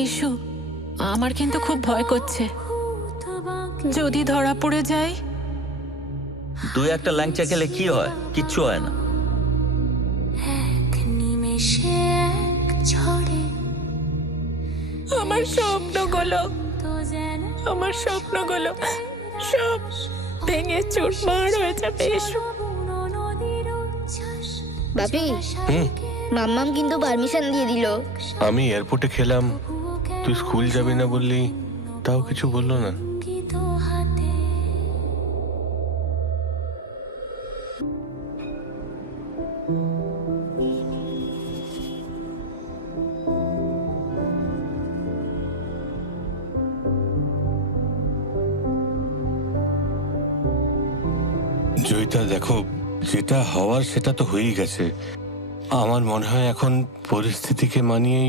এসো, আমার কিন্তু খুব ভয় করছে। যদি ধরা পড়ে যায়? দুই একটা ল্যাংচা খেলে কি হয়? কিচ্ছু হয় না। আমার স্বপ্নগুলো সব ভেঙে চুরমার হয়ে যাবে। এসো। বাপি, মাম্মাম কিন্তু পারমিশন দিয়ে দিল। আমি এয়ারপোর্টে খেলাম, তুই স্কুল যাবি না বললি, তাও কিছু বললো না। জয়িতা দেখো, যেটা হওয়ার সেটা তো হয়েই গেছে। আমার মনে হয় এখন পরিস্থিতিকে মানিয়েই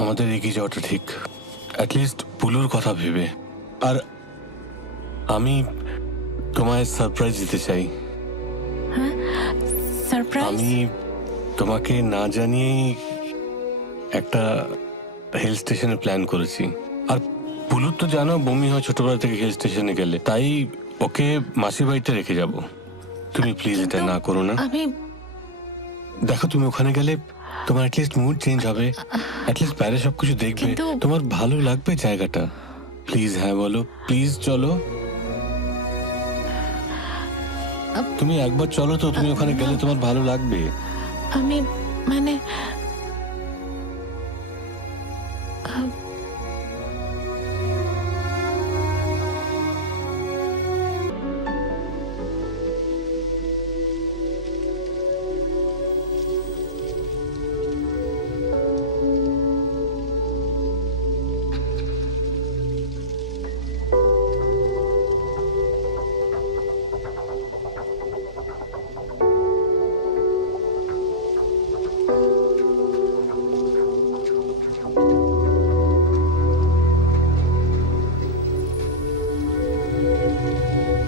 আমাদের এগিয়ে যাওয়াটা ঠিক, অ্যাটলিস্ট পুলুর কথা ভেবে। আর আমি তোমায় সারপ্রাইজ দিতে চাই। সারপ্রাইজ? আমি তোমাকে না জানিয়েই একটা হিল স্টেশনে প্ল্যান করেছি। আর পুলুর তো জানো বমি হয় ছোটবেলা থেকে হিল স্টেশনে গেলে, তাই ওকে মাসি বাড়িতে রেখে যাব। তুমি প্লিজ এটা না করো না। আমি দেখো, তুমি ওখানে গেলে তোমার অ্যাটলিস্ট মুড চেঞ্জ হবে, অ্যাটলিস্ট বাইরে সবকিছু দেখবে, তোমার ভালো লাগবে জায়গাটা। প্লিজ হ্যাঁ বলো, প্লিজ চলো। তুমি একবার চলো তো, তুমি ওখানে গেলে তোমার ভালো লাগবে। আমি মানে